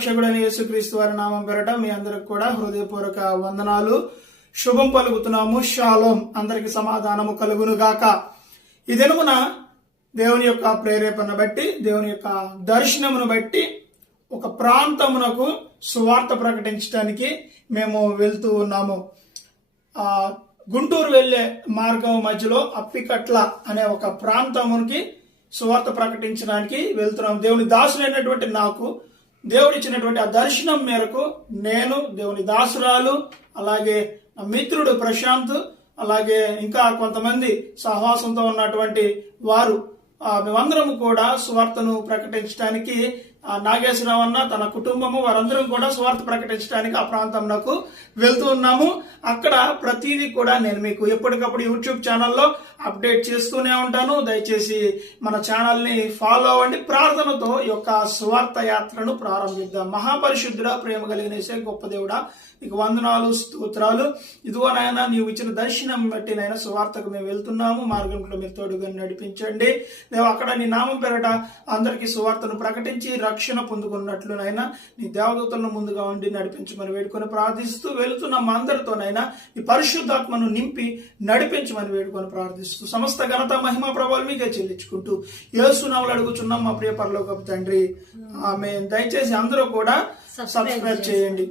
రక్షకుడైన యేసుక్రీస్తు వారి నామం పేరట మీ అందరికి కూడా హృదయపూర్వక వందనాలు, శుభం పలుకుతున్నాము. షాలోం. అందరికి సమాధానము కలుగును గాక. ఈ దినమున దేవుని యొక్క ప్రేరేపణ బట్టి, దేవుని యొక్క దర్శనమును బట్టి ఒక ప్రాంతమునకు సువార్త ప్రకటించడానికి మేము వెళ్తూ ఉన్నాము. గుంటూరు వెళ్లే మార్గం మధ్యలో అప్పికట్ల అనే ఒక ప్రాంతమునికి సువార్త ప్రకటించడానికి వెళ్తున్నాం. దేవుని దాసులైనటువంటి నాకు దేవుడు ఇచ్చినటువంటి ఆ దర్శనం మేరకు నేను, దేవుని దాసురాలు, అలాగే నా మిత్రుడు ప్రశాంత్, అలాగే ఇంకా కొంతమంది సహవాసంతో ఉన్నటువంటి వారు మేమందరం కూడా సువార్తను ప్రకటించడానికి, నాగేశ్వరరావు అన్న తన కుటుంబము వారందరం కూడా సువార్త ప్రకటించడానికి ఆ ప్రాంతంలో వెళ్తూ ఉన్నాము. అక్కడ ప్రతిదీ కూడా నేను మీకు ఎప్పటికప్పుడు యూట్యూబ్ ఛానల్లో అప్డేట్ చేస్తూనే ఉంటాను. దయచేసి మన ఛానల్ ని ఫాలో అవ్వండి. ప్రార్థనతో ఈ యొక్క సువార్త యాత్రను ప్రారంభిద్దాం. మహాపరిశుద్ధుడా, ప్రేమ కలిగిన యేసే గొప్ప దేవుడా, నీకు వందనాలు, స్తోత్రాలు. ఇదిగో నాయన, నీవు ఇచ్చిన దర్శనం బట్టి నాయన సువార్తకు మేము వెళ్తున్నాము. మార్గంలో మీరు తోడుగా నడిపించండి దేవ. అక్కడ నీ నామం పేరట అందరికీ సువార్తను ప్రకటించి రక్షణ పొందుకున్నట్లు నాయన నీ దేవదూతలను ముందుగా ఉండి నడిపించమని వేడుకొని ప్రార్థిస్తూ వెళుతున్న మా అందరితో నాయన నీ పరిశుద్ధాత్మను నింపి నడిపించమని వేడుకొని ప్రార్థిస్తూ సమస్త ఘనత, మహిమ, ప్రభావాలు మీకే చెల్లించుకుంటూ యేసు నామములో అడుగుచున్నాం మా ప్రియ పరలోకపు తండ్రి, ఆమేన్. దయచేసి అందరూ కూడా సబ్స్క్రైబ్ చేయండి.